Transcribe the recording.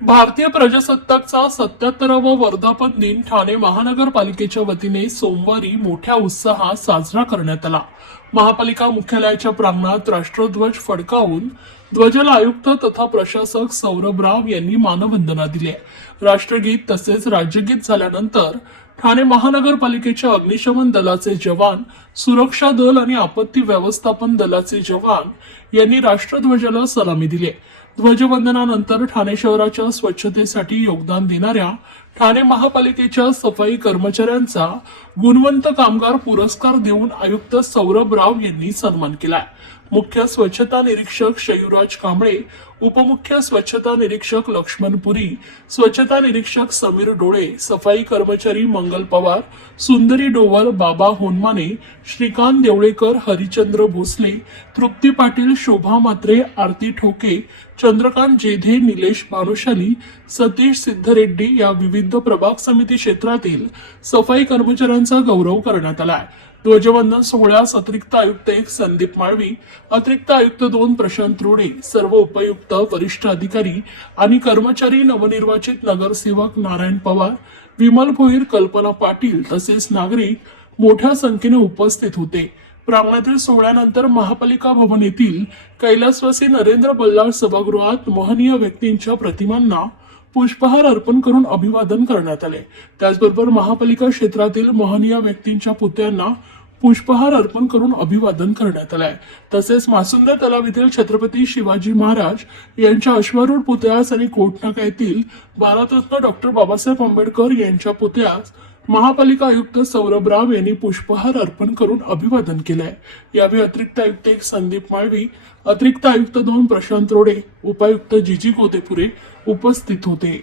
भारतीय प्रजासत्ताकचा 77वा वर्धापन दिन ठाणे महानगरपालिकेच्या वतीने सोमवारी मोठ्या उत्साहात साजरा करण्यात आला। महापालिका मुख्यालयाच्या प्रांगणात राष्ट्रध्वज फडकावून ध्वजला आयुक्त तथा प्रशासक सौरभ राव यांनी मानवंदना दिली। राष्ट्रगीत तसेच राज्यगीत झाल्यानंतर ठाणे महानगरपालिकेच्या अग्निशमन दलाचे जवान, सुरक्षा दल आणि आपत्ती व्यवस्थापन दलाचे जवान यांनी राष्ट्रध्वजाला सलामी दिली। ध्वजवंदनानंतर ठाणे शहराच्या स्वच्छतेसाठी योगदान देणाऱ्या ठाणे महापालिकेच्या सफाई कर्मचाऱ्यांचा गुणवंत कामगार पुरस्कार देऊन आयुक्त सौरभ राव यांनी सन्मान केला। मुख्य स्वच्छता निरीक्षक शयुराज कांबळे, उपमुख्य स्वच्छता निरीक्षक लक्ष्मण पुरी, स्वच्छता निरीक्षक समीर डोळे, सफाई कर्मचारी मंगल पवार, सुंदरी डोवर, बाबा होनमाने, श्रीकांत देवळेकर, हरिचंद्र भोसले, तृप्ती पाटील, शोभा मात्रे, आरती ठोके, चंद्रकांत जेधे, निलेश भानुशाली, सतीश सिद्धरेड्डी या विविध प्रभाग समिती क्षेत्रातील सफाई कर्मचाऱ्यांचा गौरव करण्यात आला। ध्वजवंदन सोहळ्यास अतिरिक्त आयुक्त 1 संदीप माळवी, अतिरिक्त आयुक्त 2 प्रशांत रोडे, सर्व उपयुक्त, वरिष्ठ अधिकारी आणि कर्मचारी, नवनिर्वाचित नगरसेवक नारायण पवार, विमल भोईर, कल्पना पाटील तसेच नागरिक मोठ्या संख्येने उपस्थित होते। प्रांगणातील सोहळ्यानंतर महापालिका भवन येथील कैलासवासी नरेंद्र बल्लाळ सभागृहात महनीय व्यक्तींच्या प्रतिमांना पुष्पहार अर्पण करून अभिवादन करण्यात आले। त्याचबरोबर महापालिका क्षेत्रातील महनीय व्यक्तींच्या पुतळ्यांना पुष्पहार अर्पण करून अभिवादन करण्यात आले। तसेच मासुंदा तलाव येथील छत्रपती शिवाजी महाराज यांच्या अश्वारूढ पुतळ्यास आणि कोटनाका येथील भारतरत्न डॉक्टर बाबासाहेब आंबेडकर यांच्या पुतळ्यास महापालिका आयुक्त सौरभ राव यांनी पुष्पहार अर्पण करून अभिवादन केले। यावेळी अतिरिक्त आयुक्त 1 संदीप माळवी, अतिरिक्त आयुक्त 2 प्रशांत रोडे, उपायुक्त जीजी गोतेपुरे उपस्थित होते।